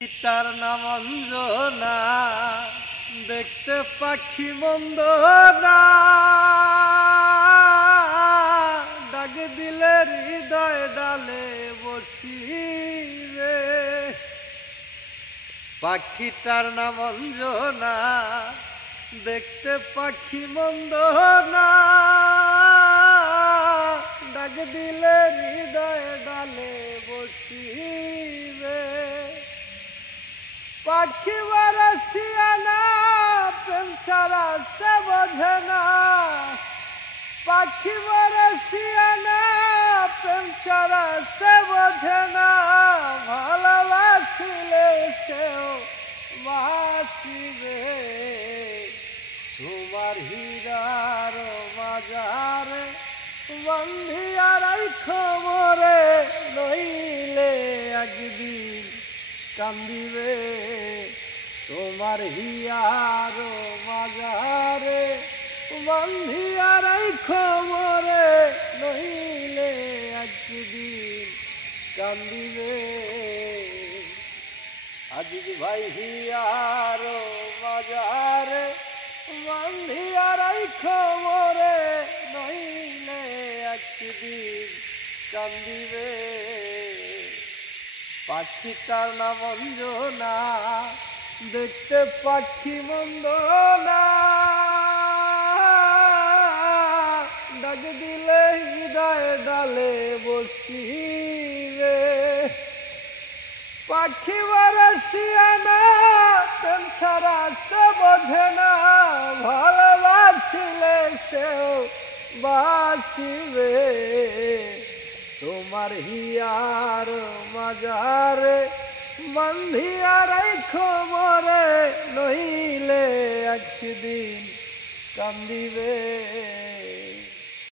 তার নাম অঞ্জনা, দেখতে পাখি মন্দ না, ডাক দিলে হৃদয় ডালে বসি রে। পাখিটার নাম অঞ্জনা, দেখতে পাখি মন্দ না, ডাক দিলে হৃদয় ডালে বসি রে। পাখি বরসিয়ানা, প্রেম ছাড়া সে বোঝে না। পাখি বরসিয়ানা, প্রেম ছাড়া সে বোঝে না। ভালোবাসিলে সেও বাসিবে। তোমার হীরার বাজারে বন্ধিয়া রাইখো মোরে, নইলে একদিন কান্দিবে। তোমার হিয়ার বাজারে বন্ধিয়া রাইখো মোরে, নইলে একদিন কান্দিবে। আজি ভাই হিয়ার বাজারে বন্ধিয়া রাইখো মোরে, নইলে একদিন কান্দিবে। পাখিটার নাম অঞ্জনা, দেখতে পাখি মন্দ না, ডাক দিলে হৃদয় ডালে বসি রে। পাখি বরসিয়ানা, প্রেম ছাড়া সে বোঝে না। ভালোবাসিলে সেও বাসিবে। তোমার হিয়ার মাজারে বন্ধিয়া রাইখো মোরে, নইলে একদিন কান্দিবে।